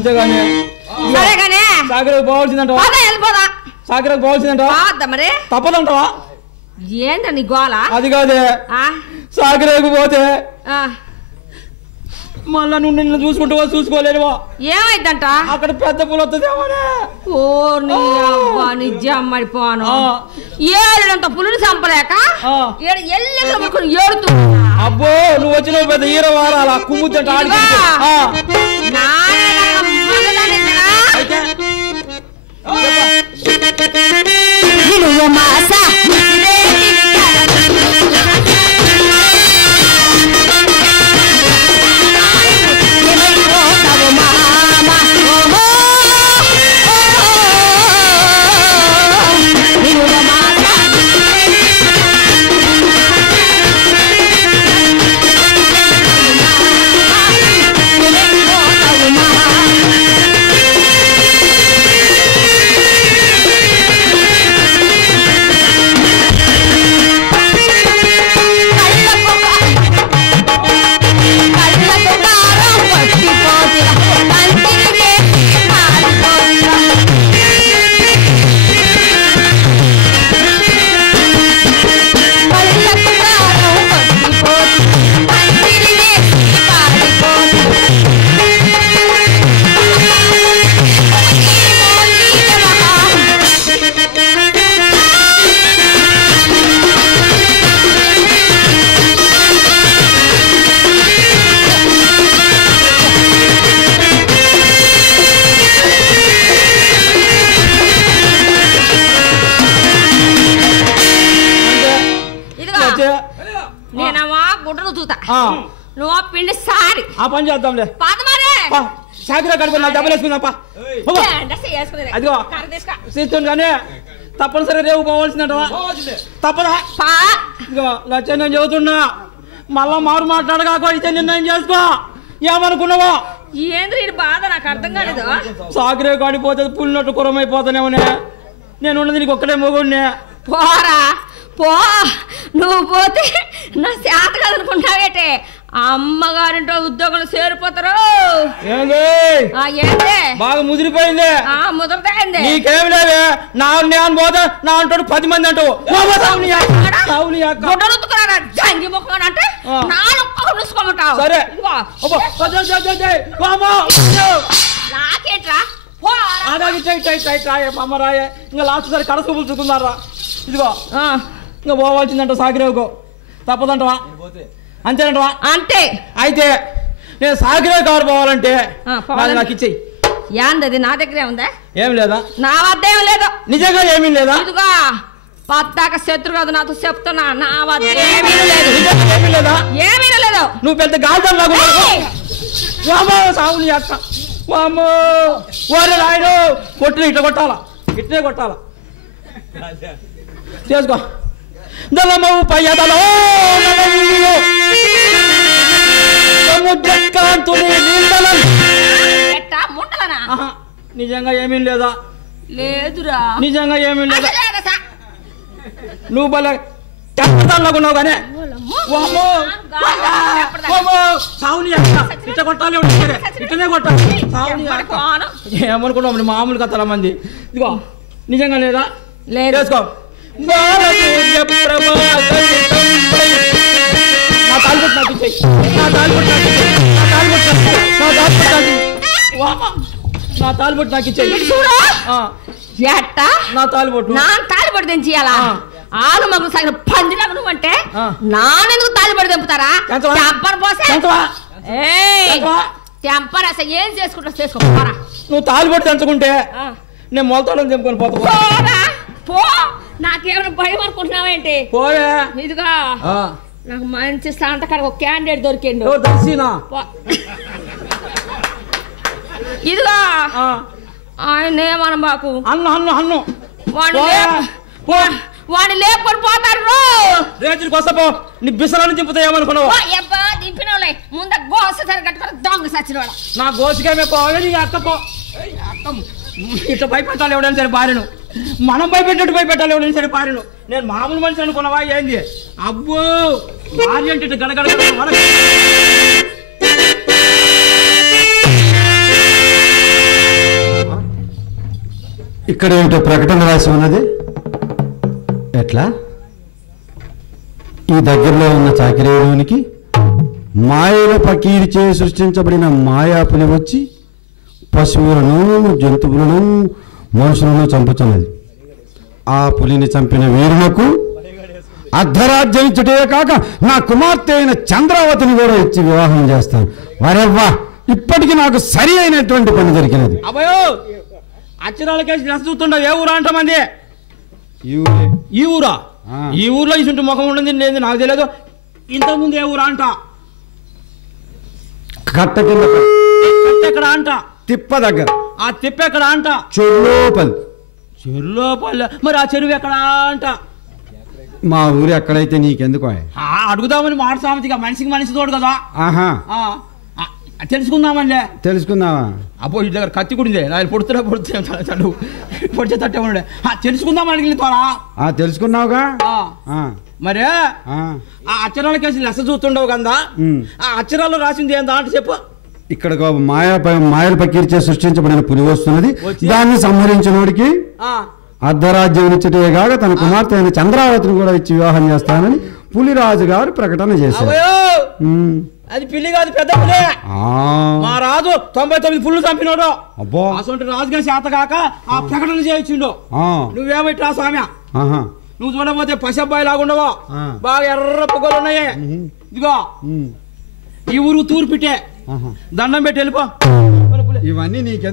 అంతేగాని సరేగానే సాగరకు పోవాల్సిందంటావా వెళ్ళిపోదా సాగరకు పోవాల్సిందంటావా మరి తప్పదంటావా ఏంటని గోళ అది కాదే సాగరకు పోతే మళ్ళా నువ్వు నిన్ను చూసుకుంటావా చూసుకోలేవా ఏమైందంట అక్కడ పెద్ద పూలు వస్తుందేమోనే ఓ నిజం మడిపోను ఏడంత పులుని చంపలేక ఏడుతూ అబ్బో నువ్వు వచ్చిన పెద్ద ఈర వారాల కుమ్ముతుంట నేనమ్మా గుడ్డను చూతా నువ్వు పిండి సారి ఆ పని చేద్దాంలే సాగిరా కడుపు నా డబ్బులు వేసుకుందాపా అదిగో చేస్తుంది కానీ తప్పనిసరిగా రేపు పోవాల్సిందటవా తప్పదా ఇదిగో లచ్చ నేను చెబుతున్నా మళ్ళా మారు మాట్లాడగా ఇచ్చే నిర్ణయం చేసుకో ఏమనుకున్నావా ఏంద్రీ బాధ నాకు అర్థం కాలేదు సాగిరే కాడిపోతే పుల్లినట్టు కురమైపోతానేమోనే నేను ఉన్నది నీకు ఒక్కడే మొగుడినే పోరా పో నువ్వు పోతే నా చేత కదనుకుంటావేటే అమ్మగారింటో ఉద్యోగంలో చేరిపోతారు బాగా ముదిరిపోయింది ముదిరిపోయింది నీకేమి లేదే నేను పోతే నా అంటాడు 10 మంది అంటావు జంగి ముఖం అంటే సరే నాకేట్రా అమ్మరాయే ఇంకా లాస్ట్ సారి కడస పులుచుకున్నారా ఇదిగో ఇంకా పోవాల్సిందంట సాగిరేవుకు తప్పదంటవా అంతేనంటవా అంతే అయితే నేను సాగిరేవు కారు పోవాలంటే నాకు ఇచ్చేయి ఏందది నా దగ్గరే ఉందా ఏమి లేదా నా వద్ద ఏమి లేదు నిజంగా ఏమీ లేదా ఇదిగో పద్దాక శత్రు కాదు నాతో చెప్తున్నా నా వద్ద ఏమీ లేదు ఏమీ లేదా ఏమీ లేదు నువ్వు పెద్ద గాల్తం లాగా సాగుని అక్క ఓరే రాయుడు కొట్టిన ఇట్లా కొట్టాలా ఇట్లే కొట్టాలా చేసుకో దళమవు పయ్యదలో నిజంగా ఏమీ లేదా లేదురా నిజంగా ఏమీ లేదా నువ్వు భలే చెప్పాలనుకున్నావు కానీ సావుని ఇట్లా కొట్టాలి ఇట్లనే కొట్టాలి ఏమనుకున్నావు మామూలు కథల మంది ఇదిగో నిజంగా లేదా చేసుకో నా తాలిబొట్టు నాకు ఇచ్చేయి నా తాలిబొట్టు నాకు ఇచ్చేయి నా తాలిబొట్టు నా తాలిబొట్టు తెంచేయాలా ఆలు మగలు సాగిన పందిలాగా నువ్వు అంటే నానెందుకు తాలిబొట్టు తెంపుతారా చెంపర్ పోసే చెంపర్ అసలు ఏం చేసుకుంటా చేసుకోరా నువ్వు తాలిబొట్టు తెంచుకుంటే నేను మొలతాడని తెంపుకొని పోతా పో నాకేమైనా భయం అనుకుంటున్నావేంటి పోయే ఇదిగా నాకు మంచి స్థానం ఒక క్యాండిడేట్ దొరికిండు ఇదిగా ఆయన ఏమన మాకు అన్ను వాడిని లేపుకొని పోతారు రేతుడికి వస్తాపో నీ బిసరాన్ని దింపుతా ఏమనుకున్నావు దింపినోళ్ళే ముందు గోస సరి కట్టుకొని దొంగ సచ్చినోళ్ళ నా గోసికేమే పోవాలి నీ అక్కపో ఇట్లా భయపెట్టాలి ఎవడైనా సరే భార్యను మనం భయపెట్టినట్టు భయపెట్టాలి ఎవడైనా సరే భార్యను నేను మామూలు మనిషి అనుకున్నావా ఏంది అబ్బో భార్య అంటే గడగడ ఇక్కడ ఏమిటో ప్రకటన రాసి ఉన్నది. ఎట్లా? ఈ దగ్గరలో ఉన్న చాకిరేవులోనికి మాయల పకీరిచే సృష్టించబడిన మాయాపులి వచ్చి పశువులను, జంతువులను, మనుషులను చంపుతున్నది. ఆ పులిని చంపిన వీరులకు అర్ధరాజ్యం ఇచ్చుటే కాక నా కుమార్తె అయిన చంద్రావతిని కూడా ఇచ్చి వివాహం చేస్తాను. వరెవ్వా, ఇప్పటికీ నాకు సరి అయినటువంటి పని దొరికినది. అబ్బయో, అక్షరాల కేసు చూస్తుండవు. ఏ ఊరా అంటామంది? ఈ ఊరా? ఈ ఊర్లో ఇసుంటి ముఖం ఉండదు లేదు, నాకు తెలియదు. ఇంతకుముందు ఏ ఊరా అంట? కట్ట కింద. కట్ట ఎక్కడ అంట? తిప్ప దగ్గర. ఆ తిప్ప ఎక్కడ అంట? చెరులోపల్లి. చెరులోపల్లి. మరి ఆ చెరువు ఎక్కడ అంట? మా ఊరు ఎక్కడైతే నీకెందుకు? అడుగుదామని మాట సామెతిగా, మనిషికి మనిషి తోడు కదా. ఆహా, తెలుసుకుందామండి. తెలుసుకుందామా? అబ్బో, ఇంటి దగ్గర కత్తి కూడా ఆయన పొడుతున్నా పొడిచే తట్టే ఉండే. తెలుసుకుందామని తోరా. తెలుసుకున్నావుగా. మరే ఆ అక్షరాల కేసు లెస్స చూస్తుండవు కదా, ఆ అక్షరాల్లో రాసింది ఏందా అంటే చెప్పు. ఇక్కడ మాయల పకీర్చే సృష్టించబడిన పులి వస్తున్నది. దాన్ని సంహరించినోడికి అర్ధరాజ్యం ఇచ్చటే కాక తన కుమార్తె అయిన చంద్రావతిని కూడా ఇచ్చి వివాహం చేస్తానని పులిరాజు గారు ప్రకటన చేశారు. అది పిల్లి కాదు, పెద్ద పులి. మా రాజు 99 పుల్లు చంపినోడు. అసలు రాజుగా చేత కాక ఆ ప్రకటన చేయించిండు. నువ్వేమిట్రా స్వామి? నువ్వు చూడకపోతే పశబ్బాయి లాగుండవు, బాగా ఎర్ర పొగలు ఉన్నాయి. ఇదిగో ఈ ఊరు తూర్పిటే, దండం పెట్టి వెళ్ళిపో. ఇవన్నీ నీకే.